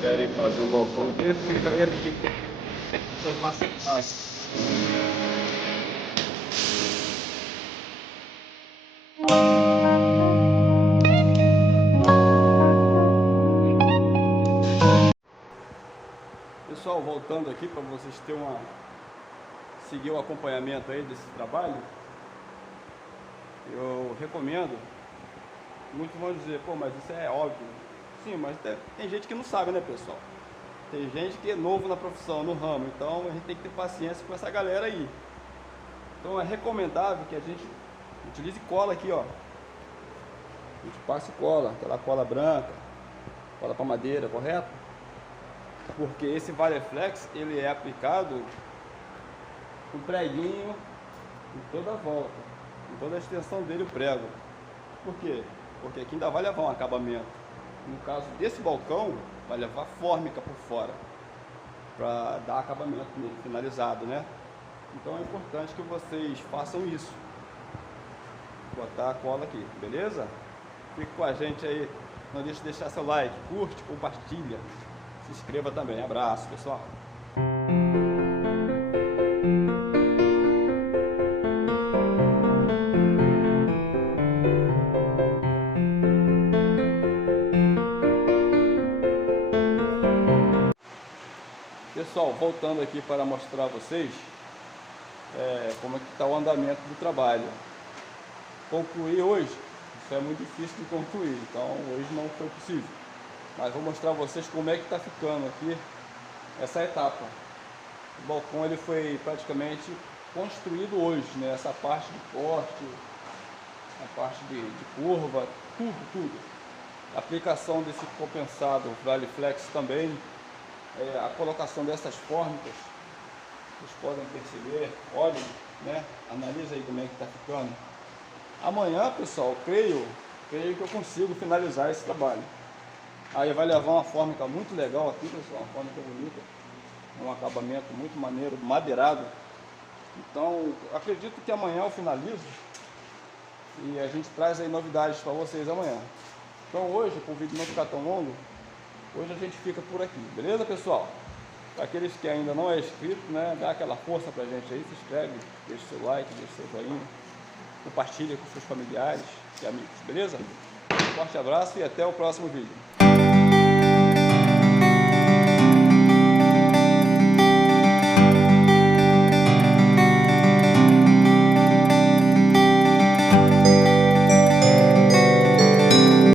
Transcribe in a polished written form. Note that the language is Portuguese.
Querem fazer um balcão desse, então ele tem que ter essas macetas. Pessoal, voltando aqui para vocês terem seguir o acompanhamento aí desse trabalho, eu recomendo. Muitos vão dizer, pô, mas isso é óbvio. Sim, mas tem gente que não sabe, né, pessoal? Tem gente que é novo na profissão, no ramo, então a gente tem que ter paciência com essa galera aí. Então é recomendável que a gente utilize cola aqui, ó. A gente passe cola, aquela cola branca, cola para madeira, correto? Porque esse Valeflex, ele é aplicado com preguinho em toda a volta, em toda a extensão dele o prego. Por quê? Porque aqui ainda vai levar um acabamento. No caso desse balcão, vai levar fórmica por fora, para dar acabamento nele, finalizado, né? Então é importante que vocês façam isso. Botar a cola aqui, beleza? Fique com a gente aí, não deixe de deixar seu like, curte, compartilha, se inscreva também. Abraço, pessoal! Pessoal, voltando aqui para mostrar a vocês como é que está o andamento do trabalho. Concluir hoje, isso é muito difícil de concluir, então hoje não foi possível. Mas vou mostrar a vocês como é que está ficando aqui essa etapa. O balcão ele foi praticamente construído hoje, né? Essa parte de corte, a parte de curva, tudo. A aplicação desse compensado Valeflex também. A colocação dessas fórmicas, vocês podem perceber, olhem, né? Analisa aí como é que está ficando. Amanhã, pessoal, creio que eu consigo finalizar esse trabalho. Aí vai levar uma fórmica muito legal aqui, pessoal, uma fórmica bonita, um acabamento muito maneiro, madeirado. Então, acredito que amanhã eu finalizo e a gente traz aí novidades para vocês amanhã. Então hoje, para o vídeo não ficar tão longo, hoje a gente fica por aqui, beleza, pessoal? Para aqueles que ainda não é inscrito, né, dá aquela força pra gente aí, se inscreve, deixa seu like, deixa seu joinha, compartilha com seus familiares e amigos, beleza? Um forte abraço e até o próximo vídeo.